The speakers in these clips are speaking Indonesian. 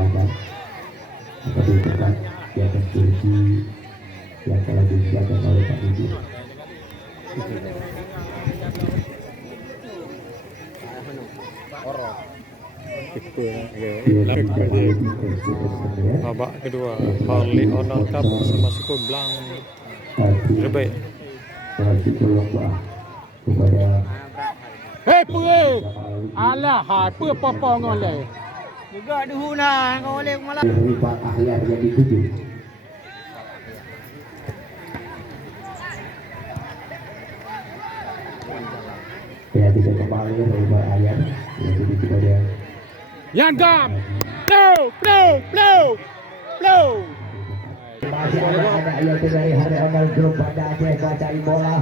dipersilakan atau dibuka di atas kursi yang telah disediakan oleh Pak Didi. Babak kedua Harley Honor Cup bersama suku Blang terbaik. Kepada hei pue alah hai pue popong oleh Juga duhuna kau oleh malam. Pak Ahyar yang dituju. Ya bisa kembali dari Pak Ahyar yang dituju pada Yan Gam blow masih ada ayat dari hari Onal Group pada Aceh cari bola.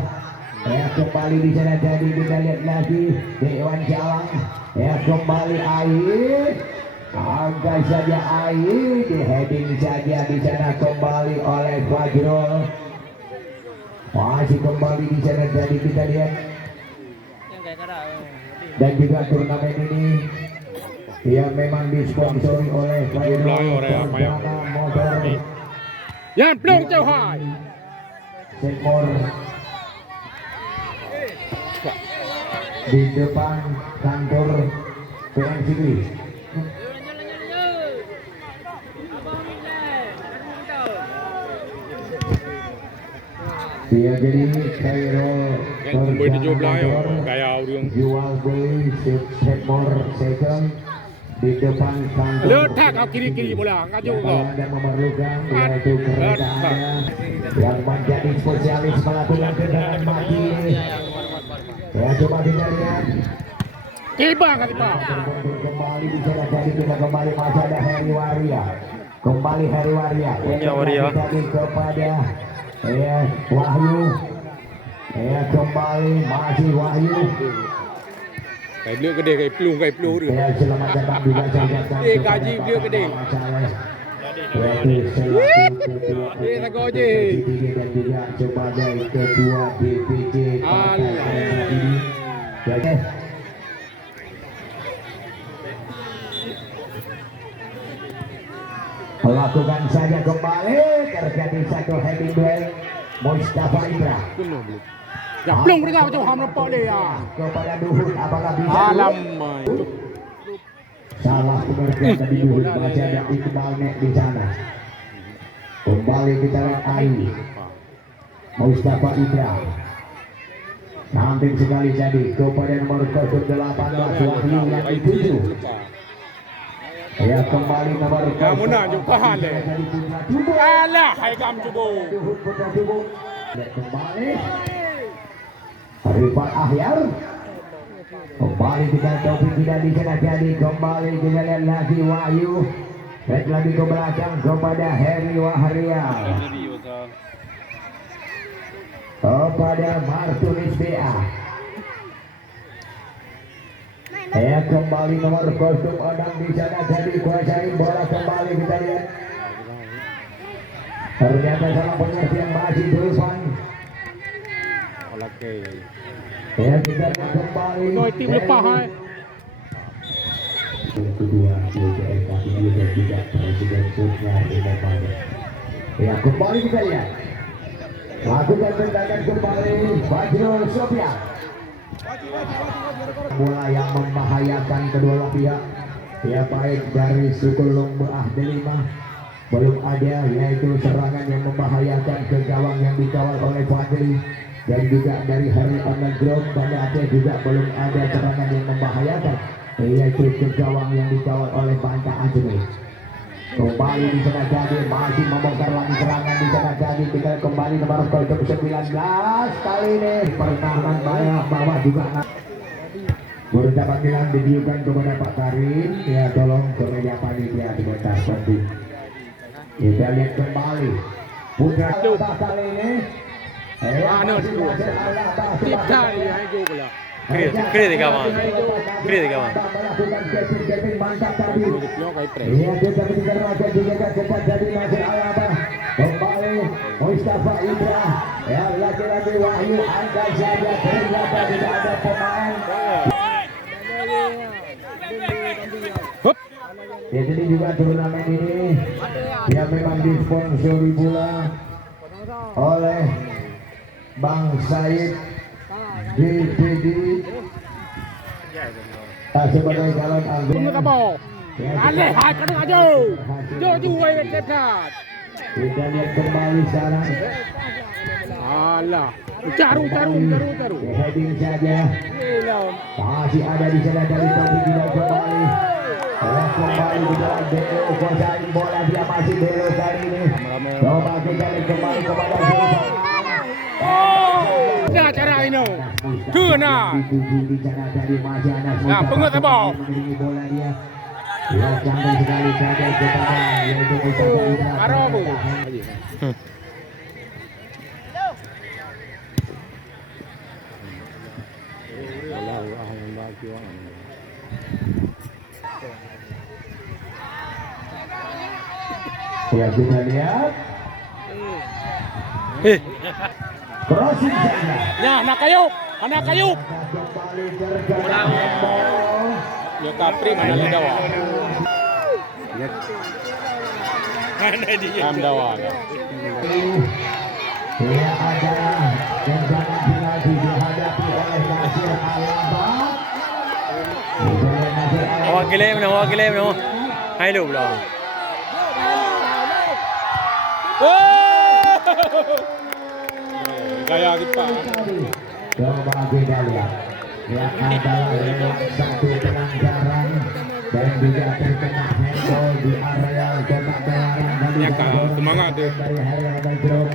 Ya kembali di sana jadi kita lihat lagi Dewan Jalang. Ya kembali Air. Angkat saja Air di heading saja di sana kembali oleh Fajrul. Masih kembali di sana jadi kita lihat. Dan juga turnamen ini yang memang disponsori oleh Fajrul motor. Yan blow jauh hai Sekor di depan kantor PNCB. Dia jadi Khairul Yang kumpul 17 ya, gaya audio. jual beli Sekor second di depan kantor. letak au kiri bola ngaju Yang kau Anda memerlukan yaitu kereta Anda yang menjadi spesialis melakukan tendangan mati. Ya coba kita lihat. tiba kali pak Kembali di sana jadi kita kembali masih ada Heri Waria. Kembali Heri Waria. Punya Waria. Tadi kepada Wahyu. Kembali masih Wahyu. Kayak beliau gede, kayak pelung dia. Selamat datang juga saya ucapkan gaji beliau gede. Dia lagu je. dan juga sebagai ketua DPC ini. Lakukan saja kembali terjadi satu heading duel Mustafa Indra. ya belum mereka jauh ham nampak dia ya Kepada Duhut apakah bisa alam salah pengertian tadi Duhut masih ada Iqbal Nek di sana. Kembali kita lihat Ayu Mustafa Indra. Hampir sekali jadi kepada nomor 018 Wahyu yang dituju. Ya kembali nomor ya muna jumpa hal alah hai gam cubo Duhut Putra Tubuh. Dan kembali Rifat Ahyar. Kembali kita Taufik tidak di sana jadi kembali kita lihat lagi Wahyu. Dan lagi ke belakang kepada Heri Wahrial. Kepada Martunis BA. Kembali nomor kostum Odang di sana jadi kuasai bola kembali kita lihat. Ternyata salah pengertian masih Dulfan. Kita kembali. noi tim lepas hai Kedua DJN kaki dia dan juga Presiden Surya Inomane. Ya kembali kita lihat. Lakukan tendangan kembali Fajrul Sofyan. Bola yang membahayakan kedua belah pihak. Ya baik dari suku Lomba Delima belum ada yaitu serangan yang membahayakan ke gawang yang dikawal oleh Fadli. Dan juga dari Hari Underground pada Aceh juga belum ada serangan yang membahayakan yaitu ke gawang yang dikawal oleh Banta Ajmi. Kembali di sana jadi masih membongkar lagi serangan di sana jadi kita kembali nomor 19 kali ini pertahanan bawah juga berusaha panggilan didiukan kepada Pak Karim. Ya tolong ke media panitia sebentar penting. Kita lihat kembali Putra kali ini. Ano kita hai go bola Kiri kawan. Mantap tadi. dia kai pre Iya kita bergerak juga kita jadi masih Alaba. Kembali Mustafa Indra. Ya lagi-lagi Wahyu angkat saja ternyata tidak ada pemain. hop Ya, jadi juga turnamen ini yang memang disponsori pula oleh Bang Said DPD sebagai calon Tunggu anggota. apa? Alih, hai kadang aja. Jo juai dekat. Kita lihat kembali sekarang. Alah, caru. Heading saja. Hilang. Masih ada di sana dari tadi tidak kembali. Kembali di dalam DO kuasain bola, dia masih belok kali ini. Coba kita lihat kembali kepada Sultan. Nah cara ini. Kena. Di sana tadi masih ada Sultan. Nah, pengut apa? Mengiringi bola dia. Ya, cantik sekali saja kepada yaitu Mustafa Indra. Arabu. Ya, kita lihat crossing saja. Nah, anak kayup. Kembali tergerak handball. Ya kapri mana lidawa. Mana dia? Amdawa. Ia adalah tendangan penalti dihadapi oleh Nasir Alaba. Awak gelem no. Hai lu pula. Gaya kita. Coba kita lihat. Yang adalah lewat satu pelanggaran dan juga terkena handball di area kotak penlarang. Ya kalau semangat tu. Dari Harry Abadro.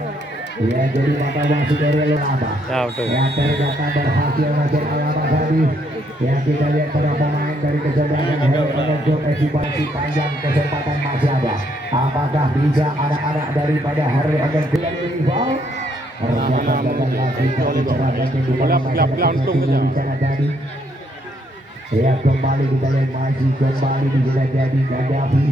Ya, jadi mata wasit dari Alaba. Ya betul. Ya, ternyata berhasil Nasir Alaba tadi. Ya, kita lihat para pemain dari kesebelasan Harry Abadro, eksibasi panjang, kesempatan masih ada. Apakah bisa anak-anak daripada Harry Abadro yang rival? Ternyata gagal lagi terbicara dan di sana tadi. Ya, kembali kita lihat maju kembali di sana jadi Gaddafi.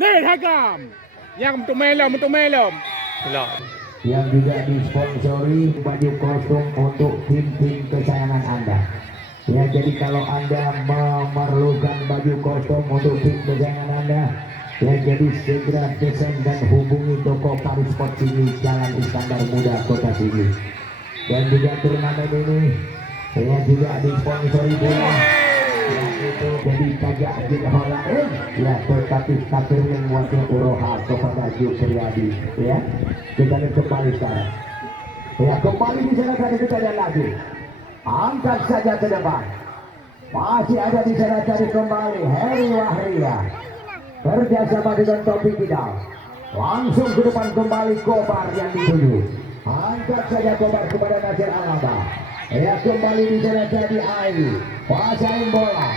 Lid Hakam. Yang untuk melom. Pula. Yang juga disponsori baju kostum untuk tim-tim kesayangan Anda. Ya, jadi kalau Anda memerlukan baju kostum untuk tim kesayangan Anda, ya jadi segera pesan dan hubungi toko Paris Sport Sini, Jalan Iskandar Muda, Kota Sini. Dan juga turnamen ini ya juga disponsori pula yaitu jadi pajak Jinholain, ya tetapi Kapirin Wakil Uroha kepada Jupriyadi. Ya, kita lihat kembali sekarang. Ya, kembali di sana tadi kita lihat lagi. Angkat saja ke depan. Masih ada di sana tadi kembali Heri Wahria. Kerjasama dengan Topik Kidal. Langsung ke depan kembali Kobar yang dituju. Angkat saja Kobar kepada Nasir Alaba. Ya, kembali di sana tadi Ayu. Pasain bola.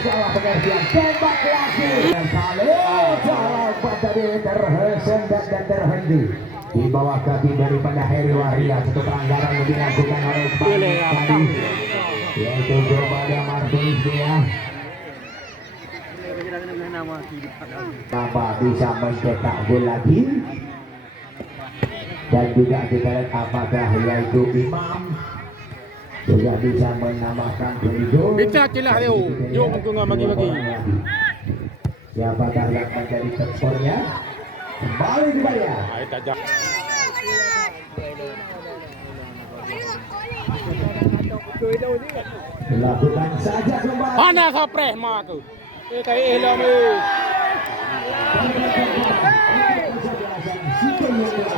Salah pengertian. Tembak lagi. Dan kali salah tadi terhesen dan terhenti. Di bawah kaki daripada Heri Wahria. Satu pelanggaran yang dilakukan oleh tadi, yaitu kepada Martinez ya. Apa bisa mencetak gol lagi? Dan juga kita lihat apakah yaitu Imam juga bisa menambahkan gol. Kita celah dia. Jom tunggu bagi. Siapakah yang menjadi skornya? Kembali dibayar. Hai tajak. Lakukan saja kembali. Mana sapres mak tu? Kayak elam ni.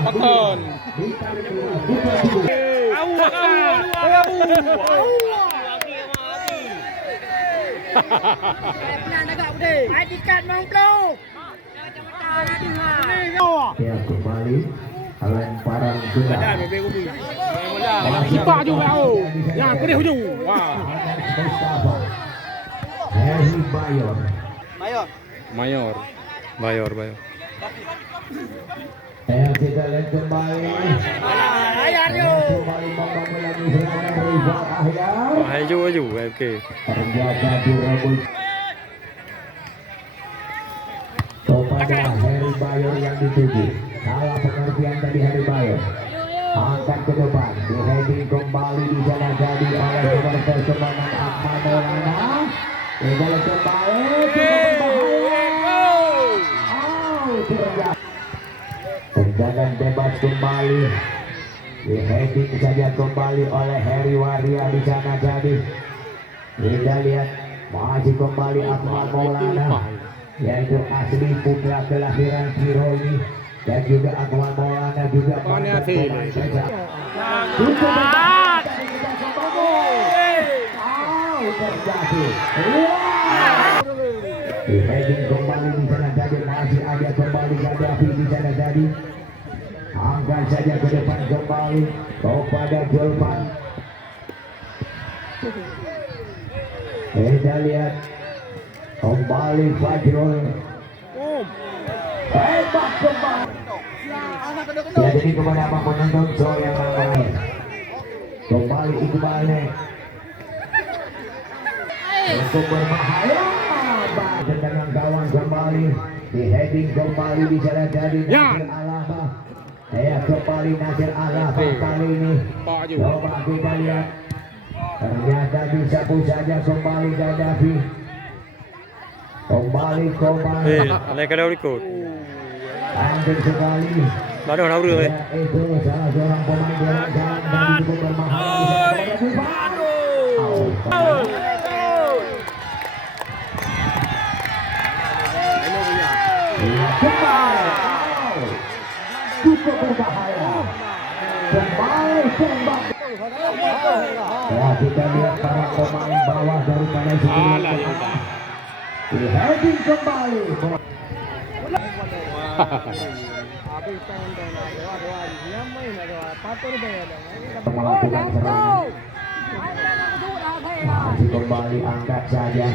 Pakon. Ya, kembali lemparan bola. Kipak juga oh. Yang kedih hujung. Wah. Mustafa Heri Bayor. Mayor. Bayor. Kita lihat kembali. Kembali membangun lagi serangan rival Ahyar. Aju. Okey. Terjaga direbut kepada Heri Bayor yang dituju. Salah pengertian tadi Heri Bayor. angkat ke depan, di heading kembali di sana jadi oleh nomor persemangat Ahmad Maulana. Tinggal kembali, terjadi tendangan bebas kembali, di heading saja kembali oleh Heri Waria di sana jadi. Kita lihat masih kembali Ahmad Maulana, yaitu asli putra kelahiran Cironi. Dan juga Ahmad Maulana juga terjadi. Di heading kembali di sana jadi masih ada kembali Gaddafi di sana jadi. Angkat saja ke depan kembali kepada Julpan. Kita lihat kembali Fajrul. Hebat kembali. Ya, jadi kepada apa penonton show yang ramai. Kembali Iqbalnya untuk berbahaya. Tendangan gawang kembali, di heading kembali di sana jadi Nasir Alaba. Ya, kembali Nasir Alaba kali ini. Coba kita lihat. Ternyata disapu saja kembali Gaddafi. Kembali. Naik ke ikut. Hampir sekali. Baru orang Ya, itu salah seorang pemain bola jalan dan cukup berbahaya. Cukup berbahaya. Kembali tembak. Ya, kita lihat para pemain bawah daripada sebelumnya. Di heading kembali. Melakukan serangan. Masih kembali angkat saja.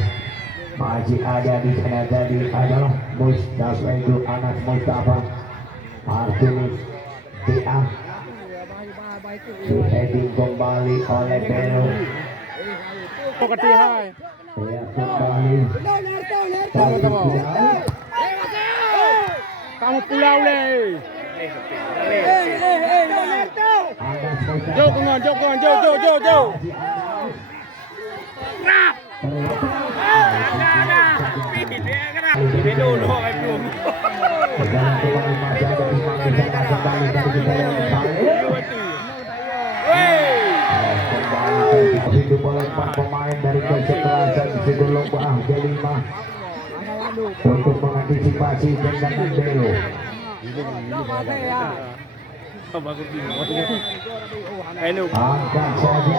Masih ada di sana tadi adalah Mustafa, itu anak Mustafa Martinez DA. Di heading kembali oleh Belo. Ya, kembali. Kamu pulau le. Jauh kengon, jauh. Hidup oleh 4 pemain dari kesebelasan sebelum Delima untuk mengantisipasi tendangan Belo. Angkat saja.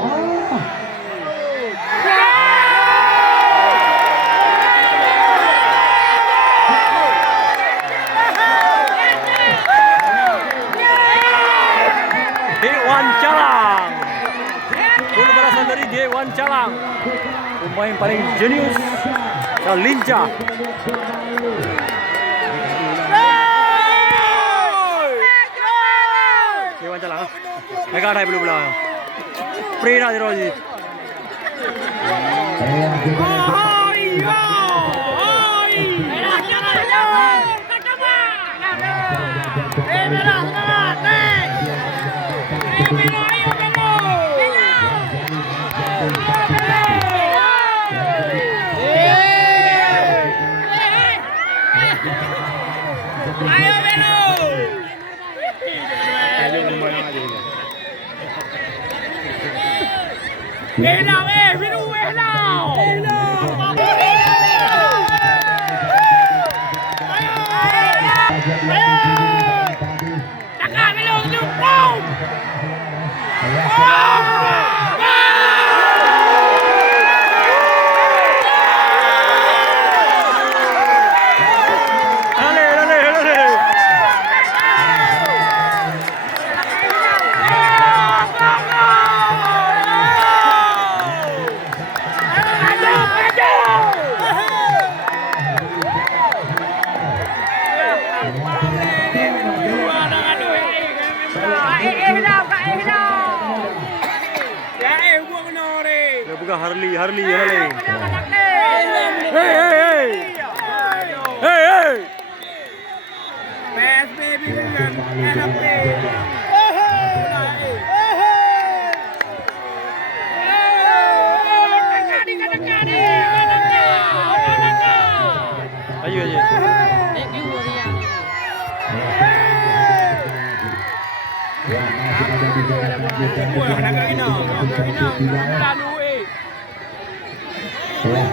Dewan Calang. Gol balasan dari Dewan Calang. Pemain paling jenius dan lincah. Dewan Calang. Mereka ada belum belum. Prina di Roji. Bukan Harley. Hey. PSBB dengan NFP. Telah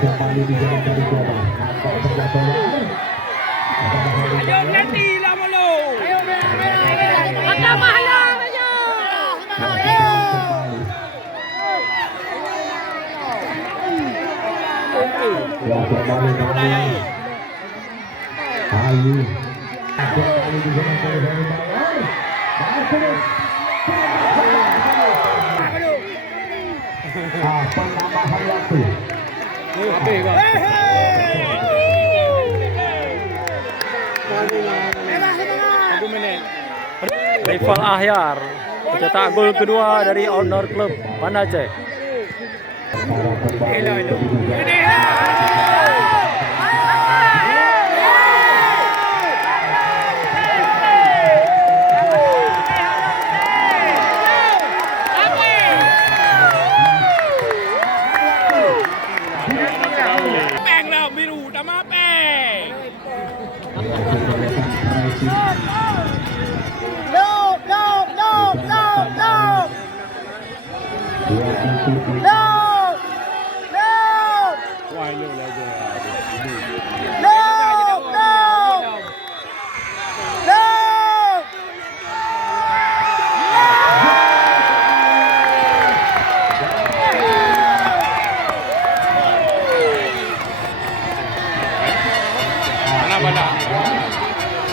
kembali di jalan bercoba. Nampak saja tolong. Telah kembali Ayu. Kembali di jalan bercoba. Penambahan waktu. Rival Ahyar mencetak gol kedua dari Honor Club Banda Aceh.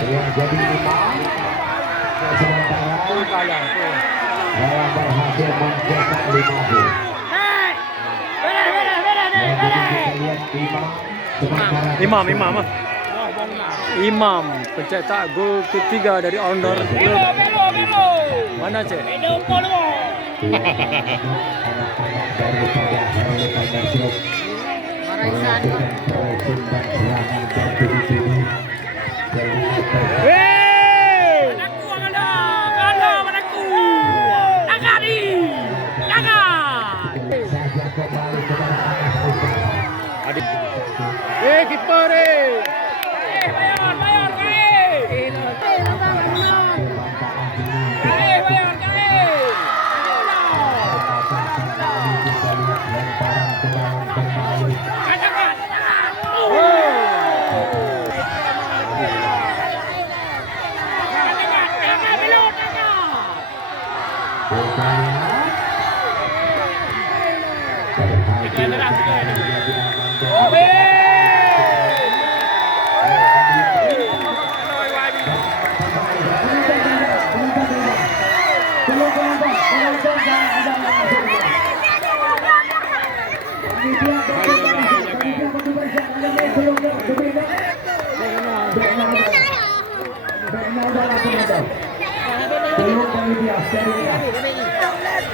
Yang jadi 5 sementara dalam berhasil mencetak 5 gol. Yang jadi kita lihat 5 sementara Imam pencetak gol ketiga dari Honor Club Banda Aceh. daripada Honor Club melakukan pressing dan serangan bertubi-tubi. Kiper Belum